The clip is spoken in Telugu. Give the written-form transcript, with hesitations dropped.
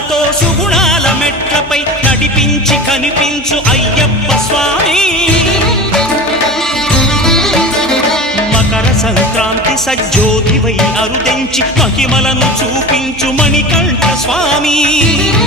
సుగుణాలతో సుగుణాల మెట్లపై నడిపించి కనిపించు అయ్యప్ప స్వామి మకర సంక్రాంతి సజ్జోతివై అరుదెంచి మహిమలను చూపించు మణికంఠ స్వామి